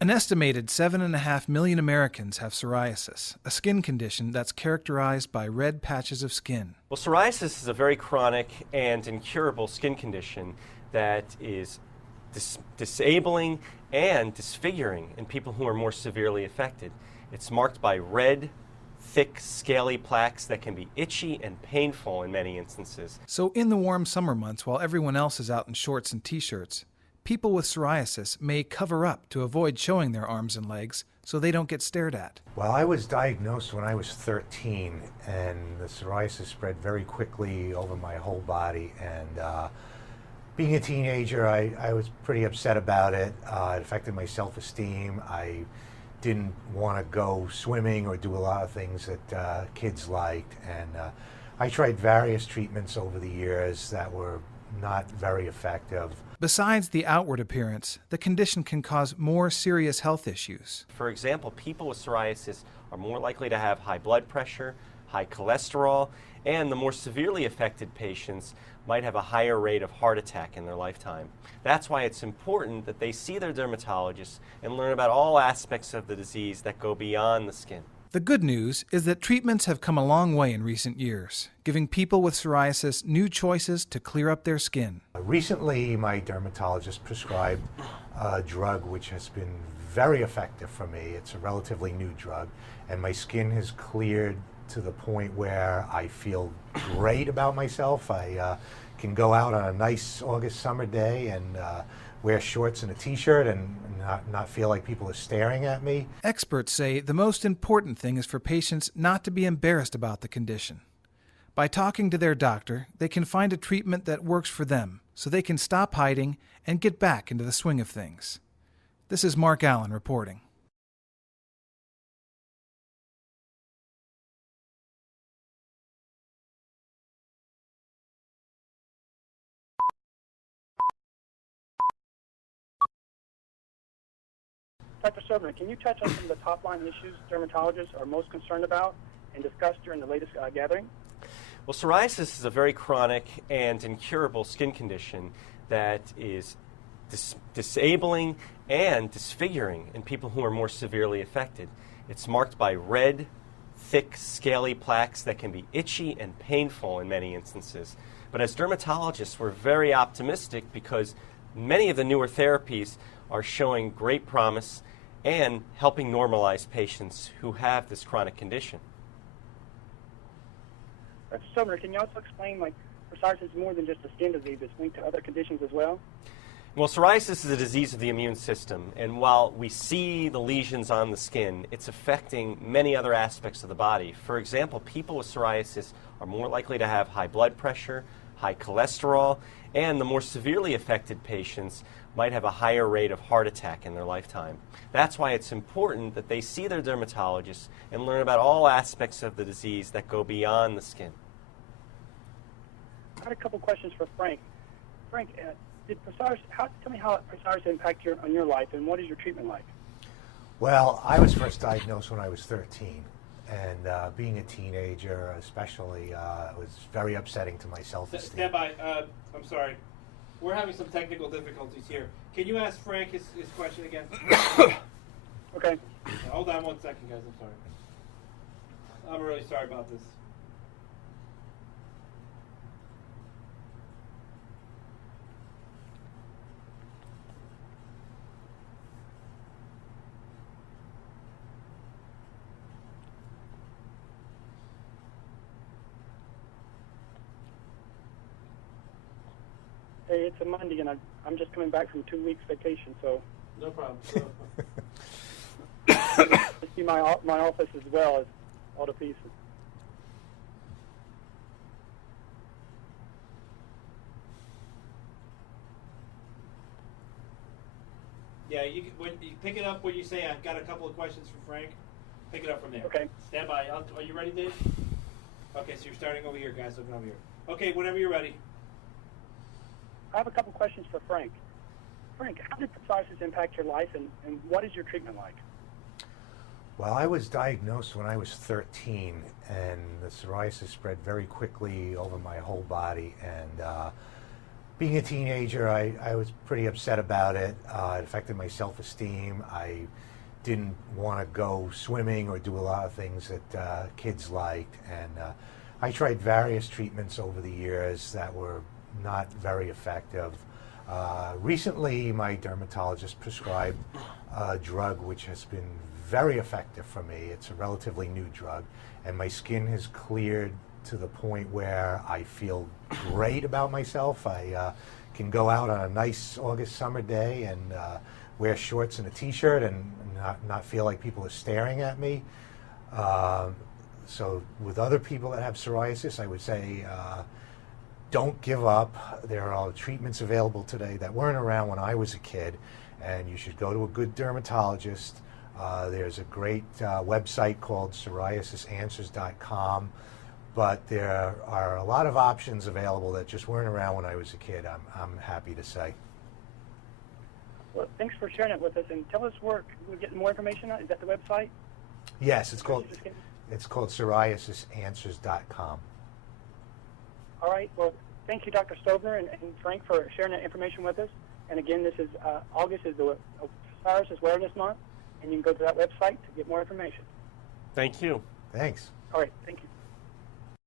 An estimated 7.5 million Americans have psoriasis, a skin condition that's characterized by red patches of skin. Well, psoriasis is a very chronic and incurable skin condition that is disabling and disfiguring in people who are more severely affected. It's marked by red, thick, scaly plaques that can be itchy and painful in many instances. So in the warm summer months, while everyone else is out in shorts and t-shirts, people with psoriasis may cover up to avoid showing their arms and legs so they don't get stared at. Well, I was diagnosed when I was 13, and the psoriasis spread very quickly over my whole body. And being a teenager, I was pretty upset about it. It affected my self-esteem. I didn't want to go swimming or do a lot of things that kids liked. And I tried various treatments over the years that were not very effective. Besides the outward appearance, the condition can cause more serious health issues. For example, people with psoriasis are more likely to have high blood pressure, high cholesterol, and the more severely affected patients might have a higher rate of heart attack in their lifetime. That's why it's important that they see their dermatologist and learn about all aspects of the disease that go beyond the skin. The good news is that treatments have come a long way in recent years, giving people with psoriasis new choices to clear up their skin. Recently, my dermatologist prescribed a drug which has been very effective for me. It's a relatively new drug, and my skin has cleared to the point where I feel great about myself. I can go out on a nice August summer day and wear shorts and a t-shirt and not feel like people are staring at me. Experts say the most important thing is for patients not to be embarrassed about the condition. By talking to their doctor, they can find a treatment that works for them so they can stop hiding and get back into the swing of things. This is Mark Allen reporting. Dr. Sobner, can you touch on some of the top-line issues dermatologists are most concerned about and discussed during the latest gathering? Well, psoriasis is a very chronic and incurable skin condition that is disabling and disfiguring in people who are more severely affected. It's marked by red, thick, scaly plaques that can be itchy and painful in many instances. But as dermatologists, we're very optimistic because many of the newer therapies are showing great promise and helping normalize patients who have this chronic condition. Dr. Sobner, can you also explain, psoriasis is more than just a skin disease, it's linked to other conditions as well? Well, psoriasis is a disease of the immune system, and while we see the lesions on the skin, it's affecting many other aspects of the body. For example, people with psoriasis are more likely to have high blood pressure, high cholesterol, and the more severely affected patients might have a higher rate of heart attack in their lifetime. That's why it's important that they see their dermatologist and learn about all aspects of the disease that go beyond the skin. I had a couple questions for Frank. Frank, tell me how psoriasis impact on your life, and what is your treatment like? Well, I was first diagnosed when I was 13, and being a teenager especially was very upsetting to my self-esteem. Stand by. I'm sorry. We're having some technical difficulties here. Can you ask Frank his question again? Okay. Hold on 1 second, guys. I'm sorry. I'm really sorry about this. Hey, it's a Monday, and I'm just coming back from 2 weeks vacation, so... No problem. see my office as well as all the pieces. Yeah, you pick it up when you say, I've got a couple of questions for Frank. Pick it up from there. Okay. Stand by. Are you ready, Dave? Okay, so you're starting over here, guys. Looking over here. Okay, whenever you're ready. I have a couple questions for Frank. Frank, how did psoriasis impact your life, and what is your treatment like? Well, I was diagnosed when I was 13, and the psoriasis spread very quickly over my whole body. And being a teenager, I was pretty upset about it. It affected my self-esteem. I didn't want to go swimming or do a lot of things that kids liked. And I tried various treatments over the years that were not very effective. Recently, my dermatologist prescribed a drug which has been very effective for me. It's a relatively new drug, and my skin has cleared to the point where I feel great about myself. I can go out on a nice August summer day and wear shorts and a t-shirt and not feel like people are staring at me. So with other people that have psoriasis, I would say don't give up. There are treatments available today that weren't around when I was a kid, and you should go to a good dermatologist. There's a great website called psoriasisanswers.com, but there are a lot of options available that just weren't around when I was a kid, I'm happy to say. Well, thanks for sharing it with us, and tell us where we're getting more information on. Is that the website? Yes, it's called psoriasisanswers.com. All right. Well, thank you, Dr. Stovner and Frank, for sharing that information with us. And again, this is August is the Psoriasis Awareness Month, and you can go to that website to get more information. Thank you. Thanks. All right. Thank you.